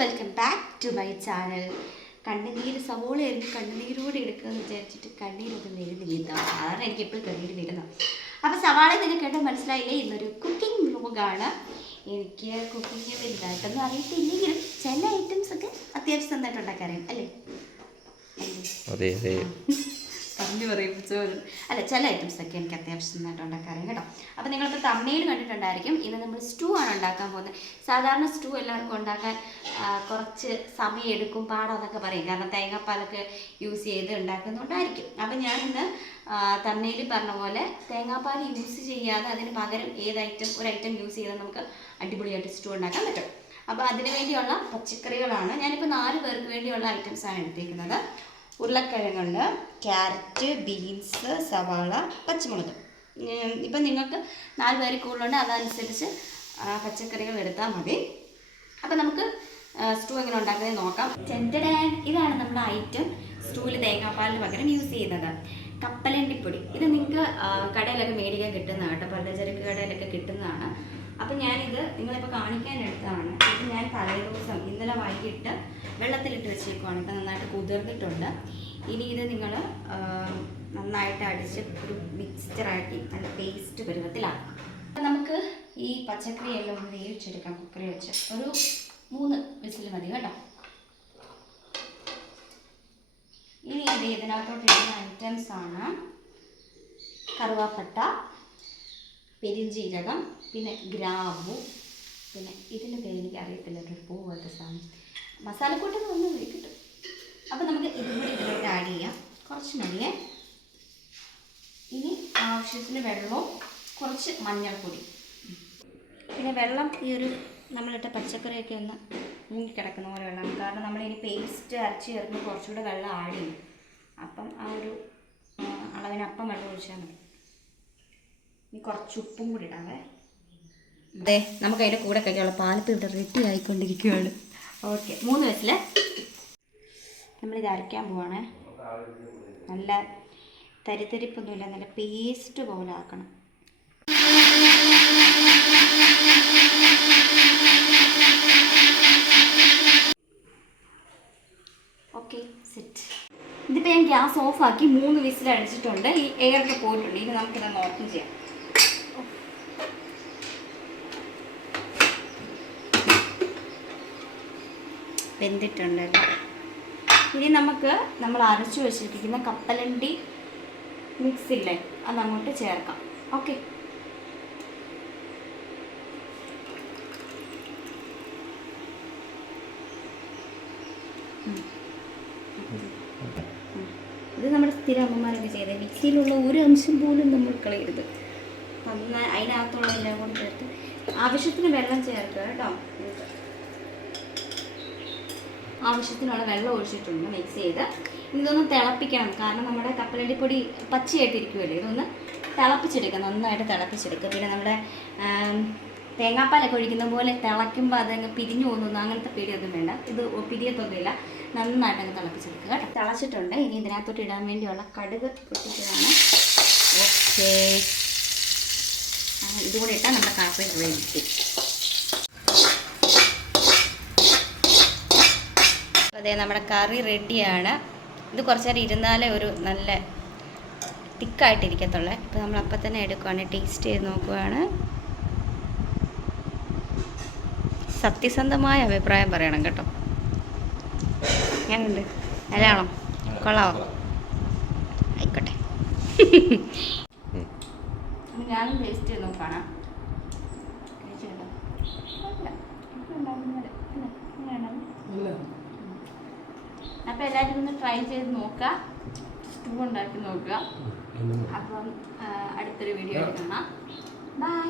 Welcome back to my channel. കണ്ണുനീര് സവോളയായിരുന്നു കണ്ണുനീരോടെ എടുക്കുകയെന്ന് വിചാരിച്ചിട്ട് കണ്ണീരൊന്നും വരുന്നില്ല. സാധാരണ എനിക്ക് എപ്പോഴും കണ്ണീര് വരുന്നത്. അപ്പോൾ സവാള നിങ്ങൾക്ക് കേട്ടോ മനസ്സിലായില്ലേ, ഇന്നൊരു കുക്കിംഗ് വ്ലോഗാണ്. എനിക്ക് കുക്കിംഗ് വലുതായിട്ടൊന്നും അറിയത്തില്ലെങ്കിലും ചില ഐറ്റംസൊക്കെ അത്യാവശ്യം നന്നായിട്ട് ഉണ്ടാക്കാറിയും അല്ലേ? അതെ അതെ പറഞ്ഞു പറയിപ്പിച്ചോ. അല്ല, ചില ഐറ്റംസൊക്കെ എനിക്ക് അത്യാവശ്യം നന്നായിട്ട് ഉണ്ടാക്കാറിയും കേട്ടോ. അപ്പോൾ നിങ്ങളിപ്പോൾ തമിഴിൽ കണ്ടിട്ടുണ്ടായിരിക്കും. ഇന്ന് നമ്മൾ സ്റ്റൂ ആണ് ഉണ്ടാക്കാൻ പോകുന്നത്. സാധാരണ സ്റ്റൂ എല്ലാവർക്കും ഉണ്ടാക്കാൻ കുറച്ച് സമയം എടുക്കും, പാടാന്നൊക്കെ പറയും. കാരണം തേങ്ങാപ്പാലൊക്കെ യൂസ് ചെയ്ത് ഉണ്ടാക്കുന്നുണ്ടായിരിക്കും. അപ്പം ഞാൻ ഇന്ന് തമിഴിൽ പറഞ്ഞ പോലെ തേങ്ങാപ്പാൽ യൂസ് ചെയ്യാതെ അതിന് പകരം ഒരു ഐറ്റം യൂസ് ചെയ്താൽ നമുക്ക് അടിപൊളിയായിട്ട് സ്റ്റൂ ഉണ്ടാക്കാൻ പറ്റും. അപ്പോൾ അതിന് വേണ്ടിയുള്ള പച്ചക്കറികളാണ് ഞാനിപ്പോൾ 4 പേർക്ക് വേണ്ടിയുള്ള ഐറ്റംസാണ് എടുത്തിരിക്കുന്നത്. ഉരുളക്കിഴങ്ങുണ്ട്, ക്യാരറ്റ്, ബീൻസ്, സവാള, പച്ചമുളക്. ഇപ്പം നിങ്ങൾക്ക് 4 പേര് കൂടുതലുണ്ട്, അതനുസരിച്ച് പച്ചക്കറികൾ എടുത്താൽ മതി. അപ്പം നമുക്ക് സ്റ്റൂ എങ്ങനെ ഉണ്ടാക്കുന്നത് നോക്കാം. ഇതാണ് നമ്മുടെ ഐറ്റം. സ്റ്റൂവിൽ തേങ്ങാപ്പാലിന് പകരം യൂസ് ചെയ്യുന്നത് കപ്പലണ്ടിപ്പൊടി. ഇത് നിങ്ങൾക്ക് കടയിലൊക്കെ മേടിക്കാൻ കിട്ടുന്നതാണ് കേട്ടോ, പലചരക്ക് കടയിലൊക്കെ കിട്ടുന്നതാണ്. അപ്പം ഞാനിത് നിങ്ങളിപ്പോൾ കാണിക്കാൻ എടുത്തതാണ്. ഇത് ഞാൻ തലേദിവസം ഇന്നലെ വൈകിട്ട് വെള്ളത്തിലിട്ട് വെച്ചേക്കുവാണ്. ഇപ്പം നന്നായിട്ട് കുതിർന്നിട്ടുണ്ട്. ഇനി ഇത് നിങ്ങൾ നന്നായിട്ട് അടിച്ച് ഒരു മിക്സ്ചറാക്കി നല്ല പേസ്റ്റ് പരുവത്തിലാക്കാം. അപ്പം നമുക്ക് ഈ പച്ചക്കറി എല്ലാം ഒന്ന് വേവിച്ചെടുക്കാം. കുക്കറി വെച്ച് ഒരു 3 വിസിൽ മതി കേട്ടോ. ഇനി ഇത് ഇതിനകത്തോട്ട് ഇടുന്ന ഐറ്റംസാണ് കറുവാപ്പട്ട, പെരിഞ്ജീരകം, പിന്നെ ഗ്രാമ്പു, പിന്നെ ഇതിൻ്റെ പേര് എനിക്ക് അറിയത്തില്ല, ഒരു പൂ പോലത്തെ സാധനം. മസാലക്കൂട്ടൊന്നും ഒന്നും കിട്ടും. അപ്പോൾ നമുക്ക് ഇതും കൂടി ഇതിലോട്ട് ആഡ് ചെയ്യാം. കുറച്ച് മതിയേ. ഇനി ആവശ്യത്തിന് വെള്ളവും കുറച്ച് മഞ്ഞൾപ്പൊടി. പിന്നെ വെള്ളം ഈ ഒരു നമ്മളിട്ട പച്ചക്കറിയൊക്കെ ഒന്ന് മുങ്ങിക്കിടക്കുന്ന പോലെ വെള്ളം, കാരണം നമ്മളിനി പേസ്റ്റ് അരച്ച് ചേർക്കുമ്പോൾ കുറച്ചുകൂടെ വെള്ളം ആഡ് ചെയ്യും. അപ്പം ആ ഒരു അളവിനപ്പം വെള്ളം ഒഴിച്ചാൽ മതി. ഇനി കുറച്ച് ഉപ്പും കൂടി ഇടാവേ. അതെ, നമുക്ക് അതിൻ്റെ കൂടെ കഴിക്കാനുള്ള പാലപ്പം ഇവിടെ റെഡി ആയിക്കൊണ്ടിരിക്കുകയാണ്. Okay, 3 whistle. നമ്മളിത് അരയ്ക്കാൻ പോവാണേ. നല്ല തരിതരിപ്പൊന്നുമില്ല, നല്ല പേസ്റ്റ് പോലെ ആക്കണം. Okay, set. ഇതിപ്പോൾ ഞാൻ ഗ്യാസ് ഓഫാക്കി 3 വിസിൽ അടിച്ചിട്ടുണ്ട്. ഈ എയറൊക്കെ പോയിട്ടുണ്ട്. ഇനി നമുക്കിത് ഓപ്പൺ ചെയ്യാം. വെന്തിട്ടുണ്ടല്ലോ. ഇനി നമ്മൾ അരച്ചു വെച്ചിരിക്കുന്ന കപ്പലണ്ടി മിക്സില്ലേ, അത് അങ്ങോട്ട് ചേർക്കാം. ഓക്കെ, ഇത് നമ്മുടെ സ്ഥിര അമ്മമാരൊക്കെ ചെയ്തത്. മിക്സിയിലുള്ള ഒരു അംശം പോലും നമ്മൾ കളയരുത്. അതിനകത്തുള്ള എല്ലാം കൂടി ചേർത്ത് ആവശ്യത്തിന് വെള്ളം ചേർക്കുക കേട്ടോ. ആവശ്യത്തിനുള്ള വെള്ളം ഒഴിച്ചിട്ടുണ്ട് മിക്സ് ചെയ്ത്. ഇതൊന്ന് തിളപ്പിക്കണം, കാരണം നമ്മുടെ കപ്പലണ്ടിപ്പൊടി പച്ചയായിട്ടിരിക്കുമല്ലോ. ഇതൊന്ന് തിളപ്പിച്ചെടുക്കുക, നന്നായിട്ട് തിളപ്പിച്ചെടുക്കുക. പിന്നെ നമ്മുടെ തേങ്ങാപ്പാലൊക്കെ ഒഴിക്കുന്ന പോലെ തിളയ്ക്കുമ്പോൾ അതങ്ങ് പിരിഞ്ഞു പോകുന്നു, അങ്ങനത്തെ പേടിയൊന്നും വേണ്ട. ഇത് പിരിയത്തൊന്നുമില്ല. നന്നായിട്ടങ്ങ് തിളപ്പിച്ചെടുക്കുക കേട്ടോ. തിളച്ചിട്ടുണ്ട്. ഇനി ഇതിനകത്തോട്ട് ഇടാൻ വേണ്ടിയുള്ള കടുക് പൊട്ടിച്ചതാണ്. ഓക്കെ, ഇതുകൂടെ ഇട്ടാൽ നമ്മുടെ കാപ്പി റെഡി. അതെ, നമ്മുടെ കറി റെഡിയാണ്. ഇത് കുറച്ച് നേരം ഇരുന്നാലേ ഒരു നല്ല തിക്കായിട്ടിരിക്കത്തുള്ളേ. ഇപ്പോൾ നമ്മളപ്പം തന്നെ എടുക്കുവാണ്, ടേസ്റ്റ് ചെയ്ത് നോക്കുവാണ്. സത്യസന്ധമായ അഭിപ്രായം പറയണം കേട്ടോ. എങ്ങനെയുണ്ട്? നല്ലതാണോ? കൊള്ളാമോ? ആയിക്കോട്ടെ. ഞാനും ടേസ്റ്റ് ചെയ്ത് നോക്കാണ്. അപ്പോൾ എല്ലാവരും ഒന്ന് ട്രൈ ചെയ്ത് നോക്കുക, സ്റ്റൂ ഉണ്ടാക്കി നോക്കുക. അപ്പം അടുത്തൊരു വീഡിയോ കാണാം. ബൈ.